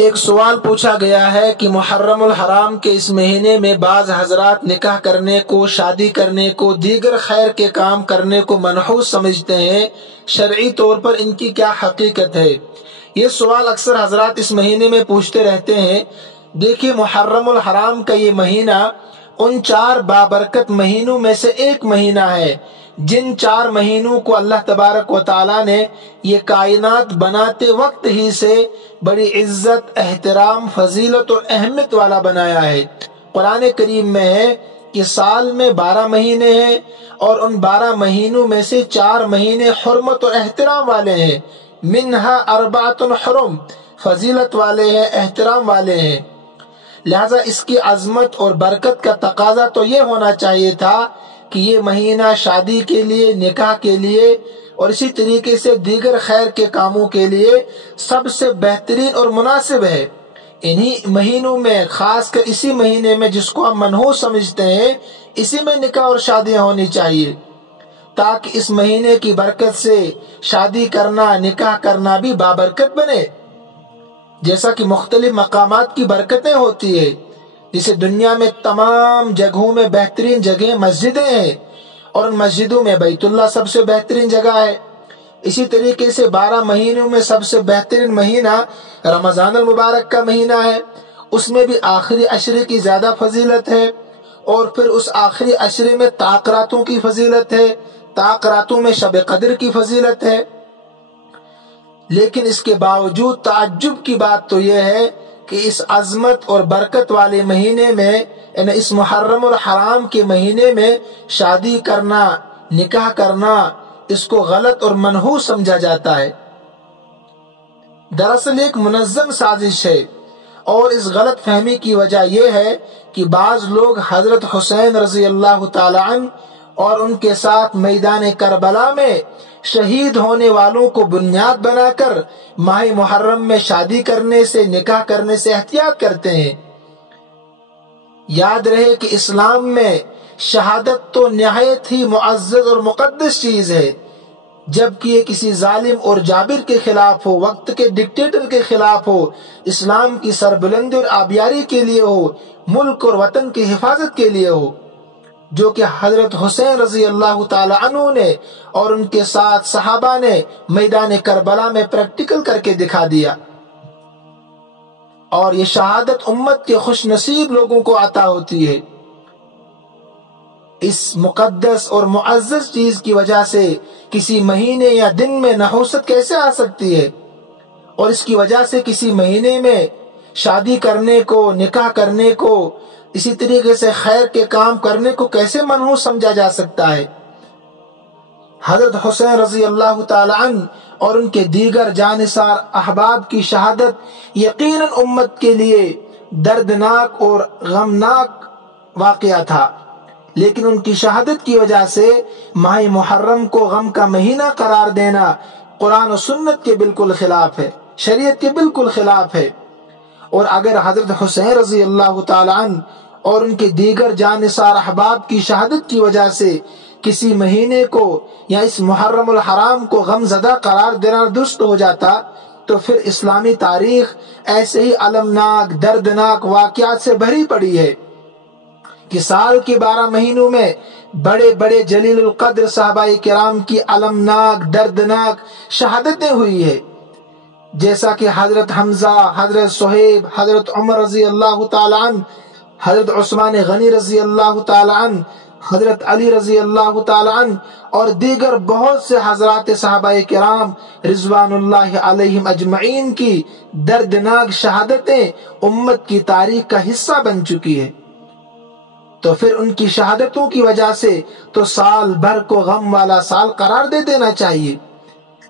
ایک سوال پوچھا گیا ہے کہ محرم الحرام کے اس مہینے میں بعض حضرات نکاح کرنے کو، شادی کرنے کو، دیگر خیر کے کام کرنے کو منحوس سمجھتے ہیں، شرعی طور پر ان کی کیا حقیقت ہے؟ یہ سوال اکثر حضرات اس مہینے میں پوچھتے رہتے ہیں۔ دیکھیے، محرم الحرام کا یہ مہینہ ان 4 بابرکت مہینوں میں سے ایک مہینہ ہے، جن 4 مہینوں کو اللہ تبارک و تعالیٰ نے یہ کائنات بناتے وقت ہی سے بڑی عزت، احترام، فضیلت اور اہمیت والا بنایا ہے۔ قرآن کریم میں ہے کہ سال میں 12 مہینے ہیں اور ان 12 مہینوں میں سے 4 مہینے حرمت اور احترام والے ہیں۔ منہا اربعۃ حرم، فضیلت والے ہیں، احترام والے ہیں۔ لہذا اس کی عظمت اور برکت کا تقاضا تو یہ ہونا چاہیے تھا کہ یہ مہینہ شادی کے لیے، نکاح کے لیے اور اسی طریقے سے دیگر خیر کے کاموں کے لیے سب سے بہترین اور مناسب ہے۔ انہی مہینوں میں، خاص کر اسی مہینے میں جس کو ہم منحوس سمجھتے ہیں، اسی میں نکاح اور شادیاں ہونی چاہیے، تاکہ اس مہینے کی برکت سے شادی کرنا، نکاح کرنا بھی بابرکت بنے۔ جیسا کہ مختلف مقامات کی برکتیں ہوتی ہے، جسے دنیا میں تمام جگہوں میں بہترین جگہیں مسجدیں ہیں، اور ان مسجدوں میں بیت اللہ سب سے بہترین جگہ ہے۔ اسی طریقے سے 12 مہینوں میں سب سے بہترین مہینہ رمضان المبارک کا مہینہ ہے، اس میں بھی آخری عشرے کی زیادہ فضیلت ہے، اور پھر اس آخری عشرے میں طاق راتوں کی فضیلت ہے، طاق راتوں میں شب قدر کی فضیلت ہے۔ لیکن اس کے باوجود تعجب کی بات تو یہ ہے کہ اس عظمت اور برکت والے مہینے میں، یعنی اس محرم الحرام کے مہینے میں شادی کرنا، نکاح کرنا، اس کو غلط اور منحوس سمجھا جاتا ہے۔ دراصل ایک منظم سازش ہے، اور اس غلط فہمی کی وجہ یہ ہے کہ بعض لوگ حضرت حسین رضی اللہ تعالی عنہ اور ان کے ساتھ میدان کربلا میں شہید ہونے والوں کو بنیاد بنا کر ماہ محرم میں شادی کرنے سے، نکاح کرنے سے احتیاط کرتے ہیں۔ یاد رہے کہ اسلام میں شہادت تو نہایت ہی معزز اور مقدس چیز ہے، جبکہ یہ کسی ظالم اور جابر کے خلاف ہو، وقت کے ڈکٹیٹر کے خلاف ہو، اسلام کی سربلندی اور آبیاری کے لیے ہو، ملک اور وطن کی حفاظت کے لیے ہو، جو کہ حضرت حسین رضی اللہ تعالی عنہ نے اور ان کے ساتھ صحابہ نے میدان کربلا میں پریکٹیکل کر کے دکھا دیا۔ اور یہ شہادت امت کے خوش نصیب لوگوں کو عطا ہوتی ہے۔ اس مقدس اور معزز چیز کی وجہ سے کسی مہینے یا دن میں نحوست کیسے آ سکتی ہے، اور اس کی وجہ سے کسی مہینے میں شادی کرنے کو، نکاح کرنے کو، اسی طریقے سے خیر کے کام کرنے کو کیسے منحوس سمجھا جا سکتا ہے؟ حضرت حسین رضی اللہ تعالی عنہ اور ان کے دیگر جانثار احباب کی شہادت یقیناً امت کے لیے دردناک اور غمناک واقعہ تھا، لیکن ان کی شہادت کی وجہ سے ماہ محرم کو غم کا مہینہ قرار دینا قرآن و سنت کے بالکل خلاف ہے، شریعت کے بالکل خلاف ہے۔ اور اگر حضرت حسین رضی اللہ تعالی عنہ اور ان کے دیگر جانثار احباب کی شہادت کی وجہ سے کسی مہینے کو یا اس محرم الحرام کو غم زدہ قرار دینا درست ہو جاتا، تو پھر اسلامی تاریخ ایسے ہی المناک، دردناک واقعات سے بھری پڑی ہے کہ سال کے 12 مہینوں میں بڑے بڑے جلیل القدر صحابہ کرام کی المناک، دردناک شہادتیں ہوئی ہے، جیسا کہ حضرت حمزہ، حضرت صہیب، حضرت عمر رضی اللہ تعالی عنہ، حضرت عثمان غنی رضی اللہ تعالی عنہ، حضرت علی رضی اللہ تعالی عنہ اور دیگر بہت سے حضرات صحابہ کرام رضوان اللہ علیہم اجمعین کی دردناک شہادتیں امت کی تاریخ کا حصہ بن چکی ہے۔ تو پھر ان کی شہادتوں کی وجہ سے تو سال بھر کو غم والا سال قرار دے دینا چاہیے،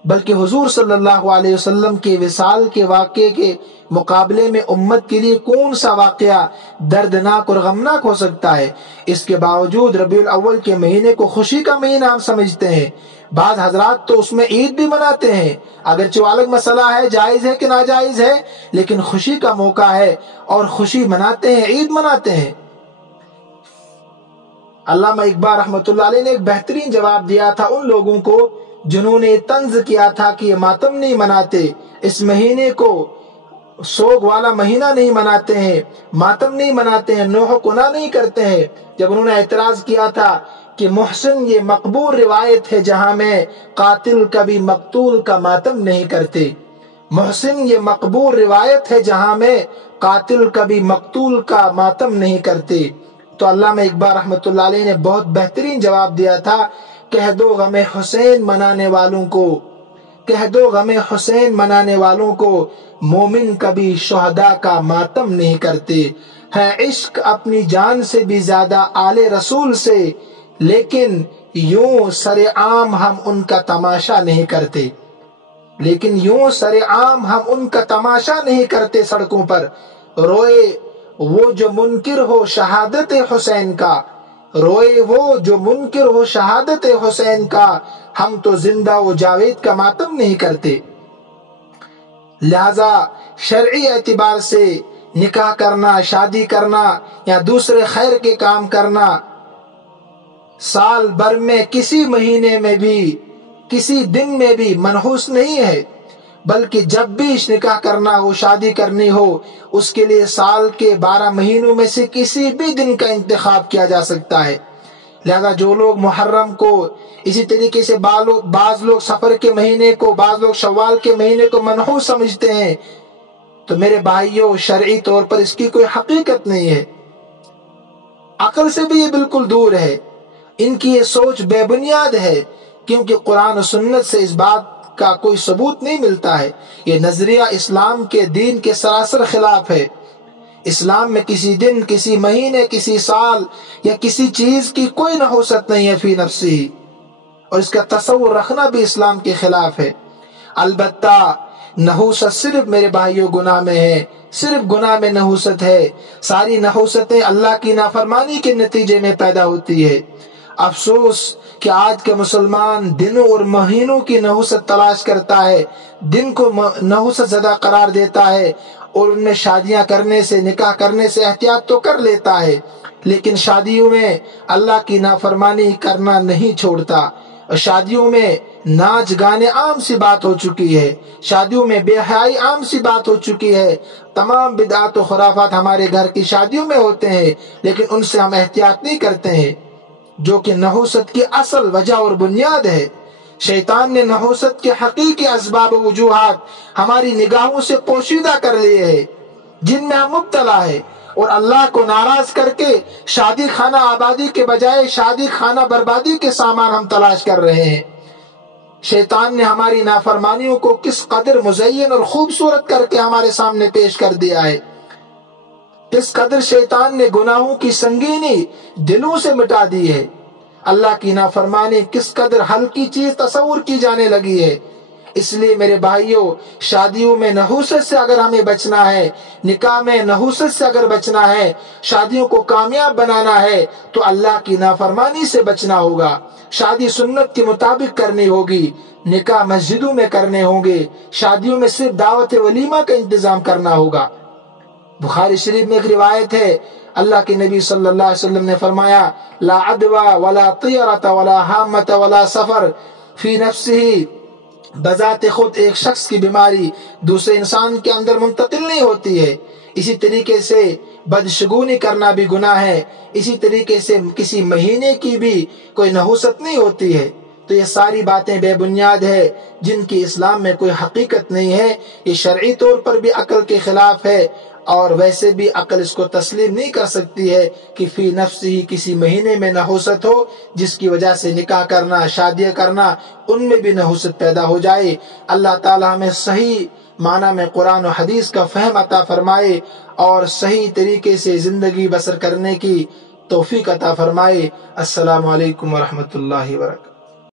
بلکہ حضور صلی اللہ علیہ وسلم کے وصال کے واقعے کے مقابلے میں امت کے لیے کون سا واقعہ دردناک اور غمناک ہو سکتا ہے؟ اس کے باوجود ربیع الاول کے مہینے کو خوشی کا مہینہ ہم سمجھتے ہیں۔ بعض حضرات تو اس میں عید بھی مناتے ہیں، اگرچہ الگ مسئلہ ہے جائز ہے کہ ناجائز ہے، لیکن خوشی کا موقع ہے اور خوشی مناتے ہیں، عید مناتے ہیں۔ علامہ اقبال رحمۃ اللہ علیہ نے ایک بہترین جواب دیا تھا ان لوگوں کو جنہوں نے طنز کیا تھا کہ یہ ماتم نہیں مناتے، اس مہینے کو سوگ والا مہینہ نہیں مناتے ہیں، ماتم نہیں مناتے ہیں، نوح کنا نہیں کرتے ہیں۔ جب انہوں نے اعتراض کیا تھا کہ محسن یہ مقبول روایت ہے جہاں میں قاتل کبھی مقتول کا ماتم نہیں کرتے، محسن یہ مقبول روایت ہے جہاں میں قاتل کبھی مقتول کا ماتم نہیں کرتے، تو علامہ اقبال رحمۃ اللہ علیہ نے بہت بہترین جواب دیا تھا، کہہ دو غم حسین منانے والوں کو، کہہ دو غم حسین منانے والوں کو، مومن کبھی شہداء کا ماتم نہیں کرتے۔ ہے عشق اپنی جان سے بھی زیادہ آل رسول سے، لیکن یوں سر عام ہم ان کا تماشا نہیں کرتے، لیکن یوں سر عام ہم ان کا تماشا نہیں کرتے سڑکوں پر۔ روئے وہ جو منکر ہو شہادت حسین کا، روئے وہ جو منکر ہو شہادت حسین کا، ہم تو زندہ و جاوید کا ماتم نہیں کرتے۔ لہذا شرعی اعتبار سے نکاح کرنا، شادی کرنا یا دوسرے خیر کے کام کرنا سال بھر میں کسی مہینے میں بھی، کسی دن میں بھی منحوس نہیں ہے، بلکہ جب بھی نکاح کرنا ہو، شادی کرنی ہو، اس کے لیے سال کے 12 مہینوں میں سے کسی بھی دن کا انتخاب کیا جا سکتا ہے۔ لہذا جو لوگ محرم کو، اسی طریقے سے بعض لوگ سفر کے مہینے کو، بعض لوگ شوال کے مہینے کو منحوس سمجھتے ہیں، تو میرے بھائیوں شرعی طور پر اس کی کوئی حقیقت نہیں ہے، عقل سے بھی یہ بالکل دور ہے، ان کی یہ سوچ بے بنیاد ہے، کیونکہ قرآن و سنت سے اس بات کا کوئی ثبوت نہیں ملتا ہے۔ یہ نظریہ اسلام کے دین کے سراسر خلاف ہے۔ اسلام میں کسی دن، کسی مہینے، کسی سال یا کسی چیز کی کوئی نحوست نہیں ہے فی نفسی، اور اس کا تصور رکھنا بھی اسلام کے خلاف ہے۔ البتہ نحوست صرف میرے بھائیوں گناہ میں ہے، صرف گناہ میں نحوست ہے۔ ساری نحوستیں اللہ کی نافرمانی کے نتیجے میں پیدا ہوتی ہے۔ افسوس کہ آج کا مسلمان دنوں اور مہینوں کی نحوست تلاش کرتا ہے، دن کو نحوست زدہ قرار دیتا ہے، اور ان میں شادیاں کرنے سے، نکاح کرنے سے احتیاط تو کر لیتا ہے، لیکن شادیوں میں اللہ کی نافرمانی کرنا نہیں چھوڑتا۔ شادیوں میں ناچ گانے عام سی بات ہو چکی ہے، شادیوں میں بے حیائی عام سی بات ہو چکی ہے، تمام بدعات و خرافات ہمارے گھر کی شادیوں میں ہوتے ہیں، لیکن ان سے ہم احتیاط نہیں کرتے ہیں، جو کہ نحوست کی اصل وجہ اور بنیاد ہے۔ شیطان نے نحوست کے حقیقی اسباب و وجوہات ہماری نگاہوں سے پوشیدہ کر لیے ہیں، جن میں ہم مبتلا ہے، اور اللہ کو ناراض کر کے شادی خانہ آبادی کے بجائے شادی خانہ بربادی کے سامان ہم تلاش کر رہے ہیں۔ شیطان نے ہماری نافرمانیوں کو کس قدر مزین اور خوبصورت کر کے ہمارے سامنے پیش کر دیا ہے، کس قدر شیطان نے گناہوں کی سنگینی دلوں سے مٹا دی ہے، اللہ کی نافرمانی کس قدر ہلکی چیز تصور کی جانے لگی ہے۔ اس لیے میرے بھائیوں، شادیوں میں نحوست سے اگر ہمیں بچنا ہے، نکاح میں نحوست سے اگر بچنا ہے، شادیوں کو کامیاب بنانا ہے، تو اللہ کی نافرمانی سے بچنا ہوگا۔ شادی سنت کے مطابق کرنی ہوگی، نکاح مسجدوں میں کرنے ہوں گے، شادیوں میں صرف دعوت ولیمہ کا انتظام کرنا ہوگا۔ بخاری شریف میں ایک روایت ہے، اللہ کے نبی صلی اللہ علیہ وسلم نے فرمایا، لا عدوى ولا طیرۃ ولا حامۃ ولا سفر فی نفسہ، بذات خود ایک شخص کی بیماری دوسرے انسان کے اندر منتقل نہیں ہوتی ہے، اسی طریقے سے بدشگونی کرنا بھی گناہ ہے، اسی طریقے سے کسی مہینے کی بھی کوئی نحوست نہیں ہوتی ہے۔ تو یہ ساری باتیں بے بنیاد ہے، جن کی اسلام میں کوئی حقیقت نہیں ہے، یہ شرعی طور پر بھی عقل کے خلاف ہے، اور ویسے بھی عقل اس کو تسلیم نہیں کر سکتی ہے کہ فی نفس ہی کسی مہینے میں نحوست ہو، جس کی وجہ سے نکاح کرنا، شادیاں کرنا، ان میں بھی نحوست پیدا ہو جائے۔ اللہ تعالی ہمیں صحیح معنی میں قرآن و حدیث کا فہم عطا فرمائے، اور صحیح طریقے سے زندگی بسر کرنے کی توفیق عطا فرمائے۔ السلام علیکم ورحمۃ اللہ وبرکاتہ۔